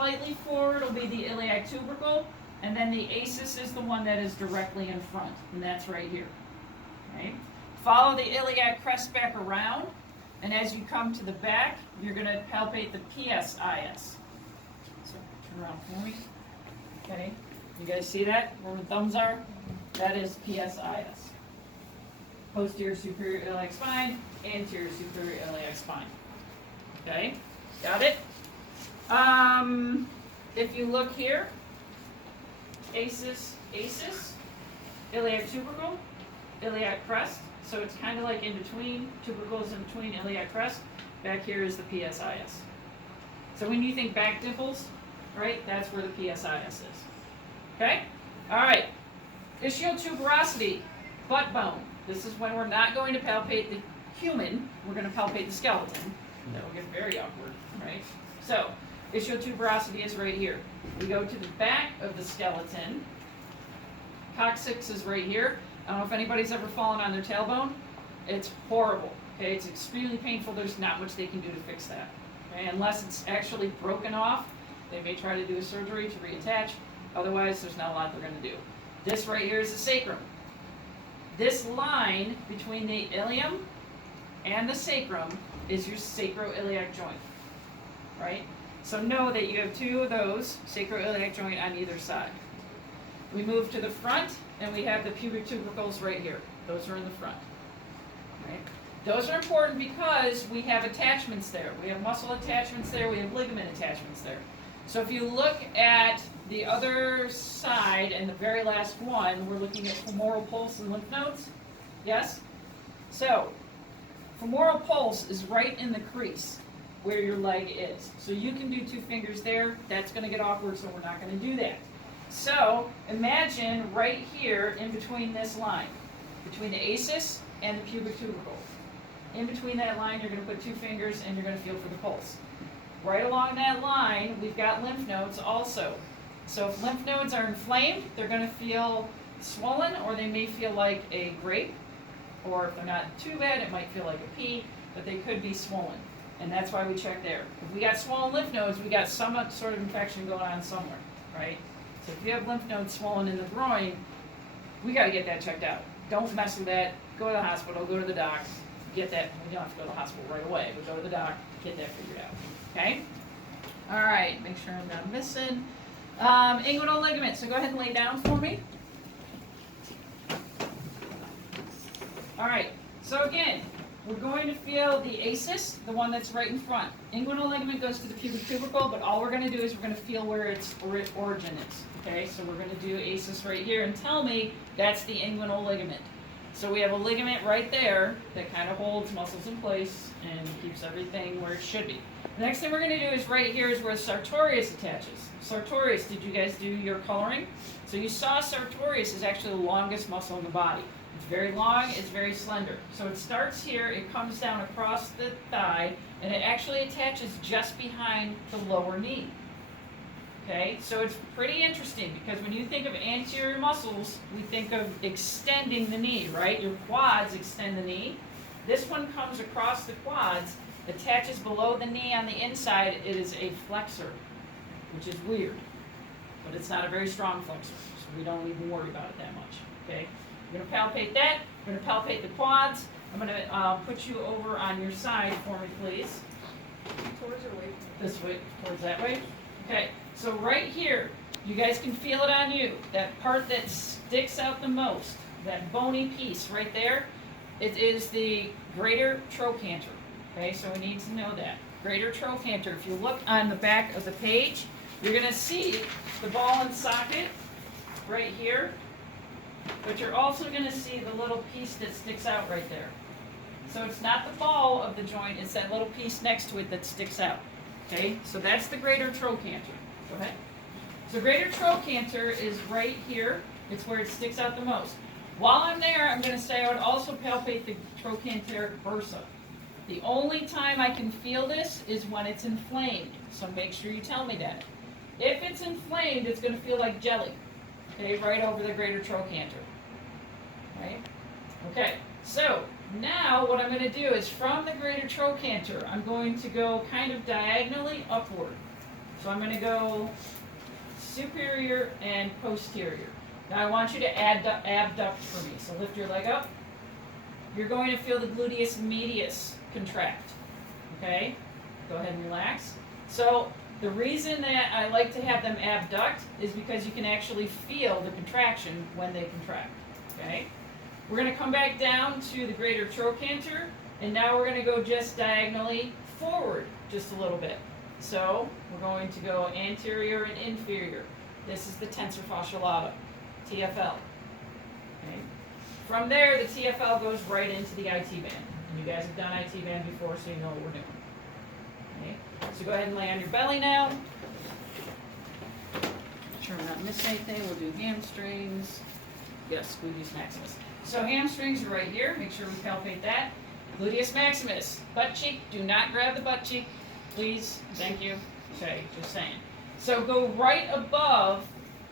Slightly forward will be the iliac tubercle, and then the ACES is the one that is directly in front, and that's right here. Okay? Follow the iliac crest back around, and as you come to the back, you're going to palpate the PSIS. So turn around for me. Okay, you guys see that? Where the thumbs are? That is PSIS. Posterior superior iliac spine, anterior superior iliac spine. Okay, got it? If you look here, ACES, iliac tubercle, iliac crest. So it's kind of like in between, tubercles in between iliac crest. Back here is the PSIS. So when you think back dimples, right, that's where the PSIS is. Okay? All right. Ischial tuberosity, butt bone. This is when we're not going to palpate the human, we're going to palpate the skeleton. That will get very awkward, right? So, ischial tuberosity is right here. We go to the back of the skeleton. Coccyx is right here. I don't know if anybody's ever fallen on their tailbone. It's horrible. Okay, it's extremely painful. There's not much they can do to fix that. Okay, unless it's actually broken off, they may try to do a surgery to reattach. Otherwise, there's not a lot they're going to do. This right here is the sacrum. This line between the ilium and the sacrum is your sacroiliac joint, right? So know that you have two of those, sacroiliac joint on either side. We move to the front, and we have the pubic tubercles right here. Those are in the front, right? Those are important because we have attachments there. We have muscle attachments there. We have ligament attachments there. So if you look at the other side and the very last one, we're looking at femoral pulse and lymph nodes. Yes? So femoral pulse is right in the crease where your leg is. So you can do two fingers there. That's going to get awkward, so we're not going to do that. So imagine right here in between this line, between the ACES and the pubic tubercle. In between that line, you're going to put two fingers and you're going to feel for the pulse. Right along that line, we've got lymph nodes also. So if lymph nodes are inflamed, they're going to feel swollen, or they may feel like a grape. Or if they're not too bad, it might feel like a pea, but they could be swollen. And that's why we check there. If we got swollen lymph nodes, we got some sort of infection going on somewhere, right? So if you have lymph nodes swollen in the groin, we got to get that checked out. Don't mess with that. Go to the hospital, go to the doc, get that. You don't have to go to the hospital right away, but go to the doc, get that figured out. Okay? All right, make sure I'm not missing. Inguinal ligament. So go ahead and lay down for me. All right, so again, we're going to feel the ACES, the one that's right in front. Inguinal ligament goes to the pubic tubercle, but all we're going to do is we're going to feel where its origin is. Okay, so we're going to do ACES right here and tell me that's the inguinal ligament. So we have a ligament right there that kind of holds muscles in place and keeps everything where it should be. The next thing we're going to do is right here is where sartorius attaches. Sartorius, did you guys do your coloring? So you saw sartorius is actually the longest muscle in the body. It's very long, it's very slender. So it starts here, it comes down across the thigh, and it actually attaches just behind the lower knee. Okay, so it's pretty interesting because when you think of anterior muscles, we think of extending the knee, right? Your quads extend the knee. This one comes across the quads, attaches below the knee on the inside. It is a flexor, which is weird, but it's not a very strong flexor, so we don't even worry about it that much. Okay, we're going to palpate that. We're going to palpate the quads. I'm going to put you over on your side for me, please. Towards or away? This way, towards that way. Okay, so right here, you guys can feel it on you. That part that sticks out the most, that bony piece right there, it is the greater trochanter. Okay, so we need to know that. Greater trochanter. If you look on the back of the page, you're going to see the ball and socket right here, but you're also going to see the little piece that sticks out right there. So it's not the ball of the joint, it's that little piece next to it that sticks out. Okay, so that's the greater trochanter. Go ahead. So greater trochanter is right here. It's where it sticks out the most. While I'm there, I'm going to say I would also palpate the trochanteric bursa. The only time I can feel this is when it's inflamed. So make sure you tell me that. If it's inflamed, it's going to feel like jelly. Okay, right over the greater trochanter. Right? Okay, so now what I'm going to do is from the greater trochanter, I'm going to go kind of diagonally upward So I'm gonna go superior and posterior. Now I want you to abduct for me. So lift your leg up. You're going to feel the gluteus medius contract. Okay? Go ahead and relax. So the reason that I like to have them abduct is because you can actually feel the contraction when they contract. Okay? We're going to come back down to the greater trochanter, and now we're going to go just diagonally forward just a little bit. So we're going to go anterior and inferior. This is the tensor fasciae lata, TFL. Okay? From there, the TFL goes right into the IT band. And you guys have done IT band before, so you know what we're doing. Okay? So go ahead and lay on your belly now. Make sure we're not missing anything. We'll do hamstrings. Yes, gluteus maximus. So hamstrings are right here. Make sure we palpate that. Gluteus maximus. Butt cheek. Do not grab the butt cheek, please. Thank you. Okay, just saying. So go right above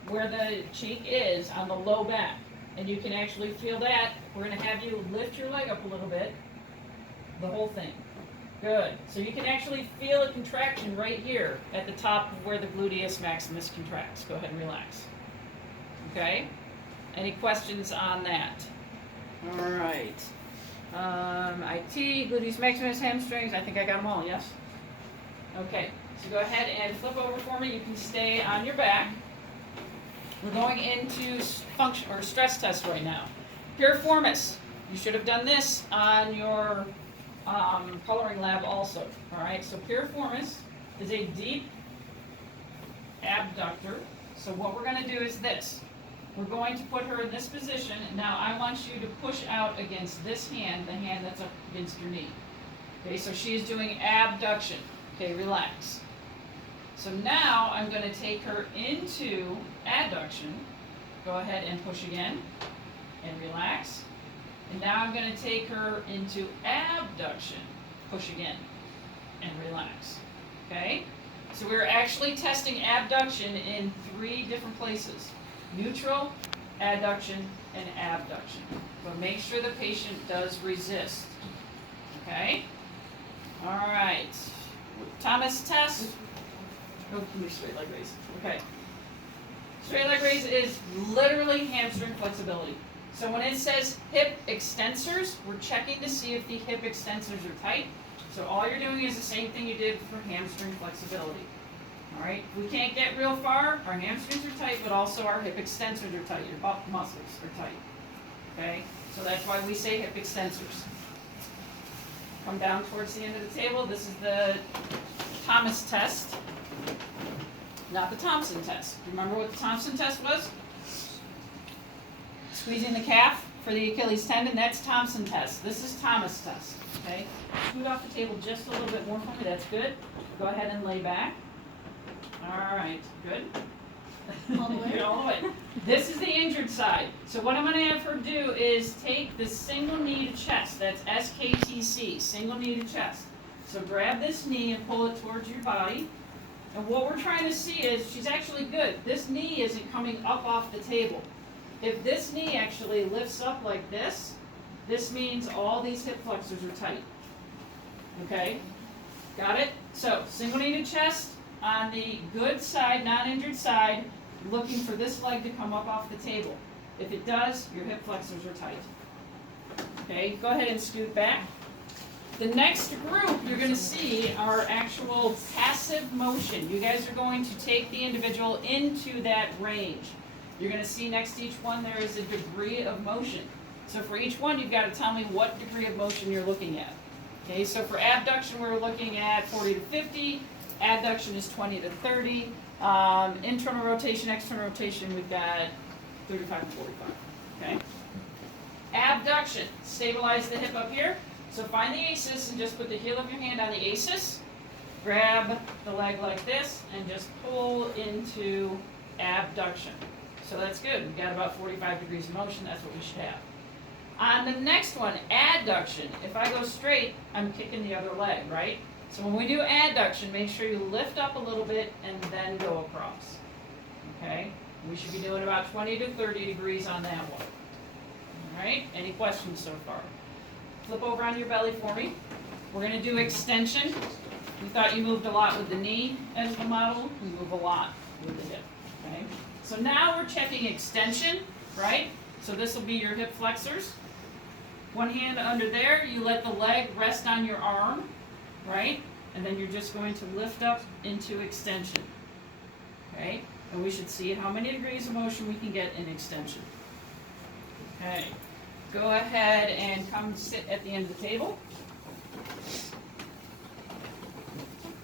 where the cheek is on the low back. And you can actually feel that. We're going to have you lift your leg up a little bit. The whole thing. Good. So you can actually feel a contraction right here at the top of where the gluteus maximus contracts. Go ahead and relax. Okay? Any questions on that? All right. IT, gluteus maximus, hamstrings. I think I got them all, yes? Okay. So go ahead and flip over for me. You can stay on your back. We're going into function or stress test right now. Piriformis. You should have done this on your coloring lab also. All right. So piriformis is a deep abductor. So what we're going to do is this. We're going to put her in this position. Now I want you to push out against this hand, the hand that's up against your knee. Okay. So she is doing abduction. Okay. Relax. So now I'm going to take her into adduction. Go ahead and push again and relax. And now I'm going to take her into abduction. Push again and relax. Okay? So we're actually testing abduction in 3 different places. Neutral, adduction, and abduction. But make sure the patient does resist. Okay? All right. Thomas test. Oh, give me straight leg raise. Okay. Straight leg raise is literally hamstring flexibility. So when it says hip extensors, we're checking to see if the hip extensors are tight. So all you're doing is the same thing you did for hamstring flexibility. All right. We can't get real far. Our hamstrings are tight, but also our hip extensors are tight. Your butt muscles are tight. Okay. So that's why we say hip extensors. Come down towards the end of the table. This is the Thomas test. Not the Thompson test. Remember what the Thompson test was? Squeezing the calf for the Achilles tendon. That's Thompson test. This is Thomas test. Okay? Scoot off the table just a little bit more for me. That's good. Go ahead and lay back. All right. Good. All the way? All the way. This is the injured side. So what I'm going to have her do is take the single knee to chest. That's SKTC. Single knee to chest. So grab this knee and pull it towards your body. And what we're trying to see is she's actually good. This knee isn't coming up off the table. If this knee actually lifts up like this means all these hip flexors are tight. Okay? Got it? So, single knee to chest on the good side, non-injured side, looking for this leg to come up off the table. If it does, your hip flexors are tight. Okay? Go ahead and scoot back. The next group you're going to see are actual passive motion. You guys are going to take the individual into that range. You're going to see next to each one there is a degree of motion. So for each one, you've got to tell me what degree of motion you're looking at. Okay, so for abduction, we're looking at 40 to 50. Adduction is 20 to 30. Internal rotation, external rotation, we've got 35 to 45. Okay. Abduction, stabilize the hip up here. So find the ACES and just put the heel of your hand on the ACES. Grab the leg like this and just pull into abduction. So that's good. We've got about 45 degrees of motion. That's what we should have. On the next one, adduction. If I go straight, I'm kicking the other leg, right? So when we do adduction, make sure you lift up a little bit and then go across. Okay? We should be doing about 20 to 30 degrees on that one. All right? Any questions so far? Flip over on your belly for me. We're going to do extension. We thought you moved a lot with the knee as the model. We move a lot with the hip, okay? So now we're checking extension, right? So this will be your hip flexors. One hand under there, you let the leg rest on your arm, right? And then you're just going to lift up into extension, okay? And we should see how many degrees of motion we can get in extension. Okay, go ahead and come sit at the end of the table.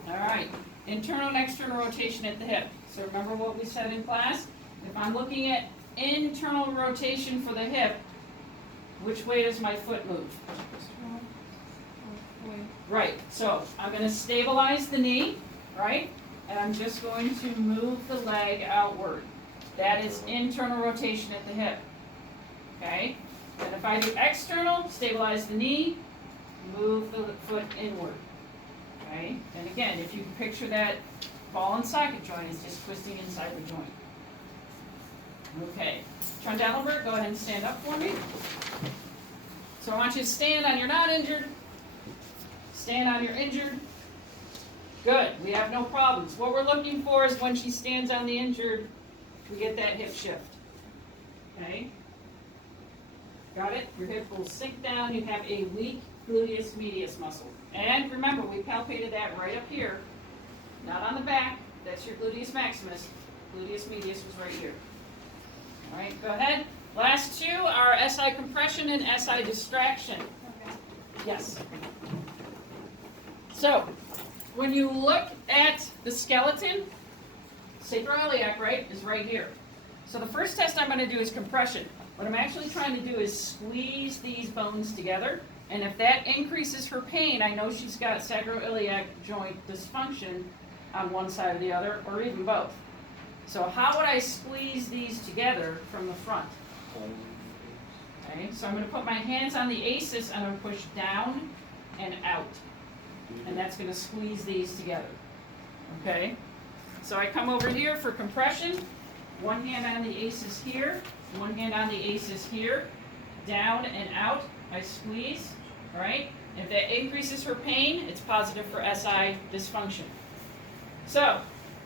All right, internal and external rotation at the hip. So remember what we said in class? If I'm looking at internal rotation for the hip, which way does my foot move? Right, so I'm going to stabilize the knee, right? And I'm just going to move the leg outward. That is internal rotation at the hip, okay? And if I do external, stabilize the knee, move the foot inward, okay? And again, if you can picture that ball and socket joint is just twisting inside the joint. Okay, Trondallenberg, go ahead and stand up for me. So I want you to stand on your not injured, stand on your injured. Good, we have no problems. What we're looking for is when she stands on the injured, we get that hip shift. Okay? Got it? Your hip will sink down, you have a weak gluteus medius muscle. And remember, we palpated that right up here, not on the back. That's your gluteus maximus. Gluteus medius was right here. All right, go ahead. Last two are SI compression and SI distraction. Okay. Yes. So, when you look at the skeleton, sacroiliac, right, is right here. So the first test I'm going to do is compression. What I'm actually trying to do is squeeze these bones together. And if that increases her pain, I know she's got sacroiliac joint dysfunction on one side or the other, or even both. So how would I squeeze these together from the front? Okay, so I'm going to put my hands on the ACES and I'm going to push down and out. And that's going to squeeze these together. Okay? So I come over here for compression. One hand on the ACES here, one hand on the ACES here, down and out. I squeeze, all right? If that increases her pain, it's positive for SI dysfunction. So,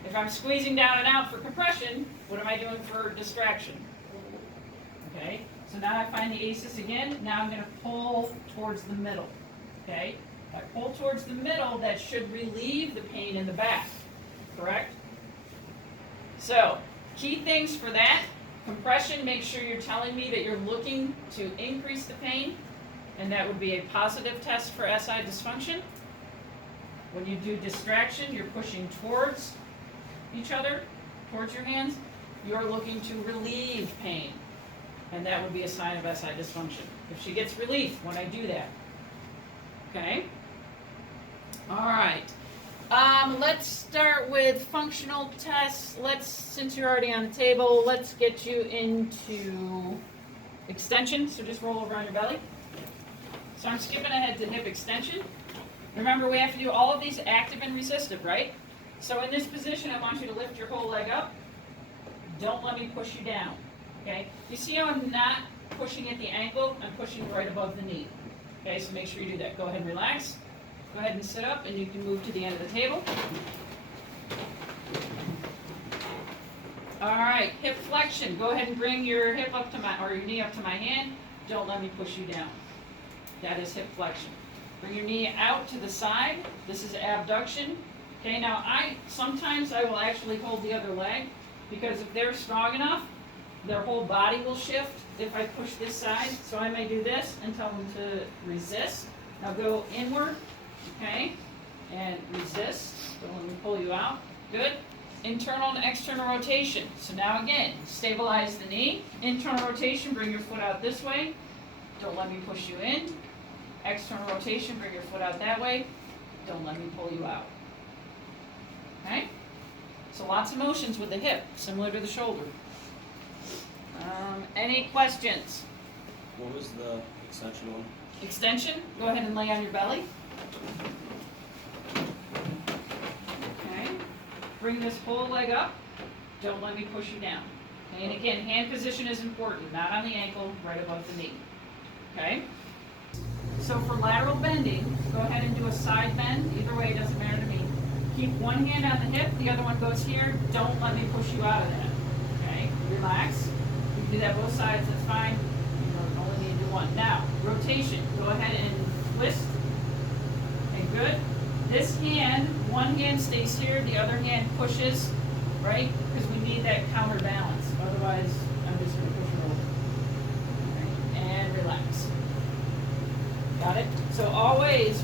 if I'm squeezing down and out for compression, what am I doing for distraction? Okay, so now I find the ACES again. Now I'm going to pull towards the middle. Okay, if I pull towards the middle, that should relieve the pain in the back, correct? So, key things for that. Compression, make sure you're telling me that you're looking to increase the pain, and that would be a positive test for SI dysfunction. When you do distraction, you're pushing towards each other, towards your hands. You're looking to relieve pain, and that would be a sign of SI dysfunction. If she gets relief when I do that. Okay? All right. Let's start with functional tests. Since you're already on the table, let's get you into extension. So just roll over on your belly. So I'm skipping ahead to hip extension. Remember, we have to do all of these active and resistive, right? So in this position, I want you to lift your whole leg up. Don't let me push you down, okay? You see how I'm not pushing at the ankle? I'm pushing right above the knee. Okay, so make sure you do that. Go ahead and relax. Go ahead and sit up, and you can move to the end of the table. All right, hip flexion. Go ahead and bring your hip up to your knee up to my hand. Don't let me push you down. That is hip flexion. Bring your knee out to the side. This is abduction. Okay, now sometimes I will actually hold the other leg, because if they're strong enough, their whole body will shift if I push this side. So I may do this and tell them to resist. Now go inward. Okay, and resist. Don't let me pull you out. Good. Internal and external rotation. So now again, stabilize the knee. Internal rotation, bring your foot out this way. Don't let me push you in. External rotation, bring your foot out that way. Don't let me pull you out. Okay? So lots of motions with the hip, similar to the shoulder. Any questions? What was the extension one? Extension, go ahead and lay on your belly. Okay. Bring this whole leg up. Don't let me push you down. Okay, and again, hand position is important, not on the ankle, right above the knee. Okay? So for lateral bending, go ahead and do a side bend. Either way, it doesn't matter to me. Keep one hand on the hip, the other one goes here. Don't let me push you out of that. Okay? Relax. You can do that both sides, that's fine. You don't only need to do one. Now, rotation. Go ahead and twist. Okay, good. This hand, one hand stays here, the other hand pushes, right? Because we need that counterbalance. Otherwise, I'm just going to push it over. Okay, and relax. Got it? So always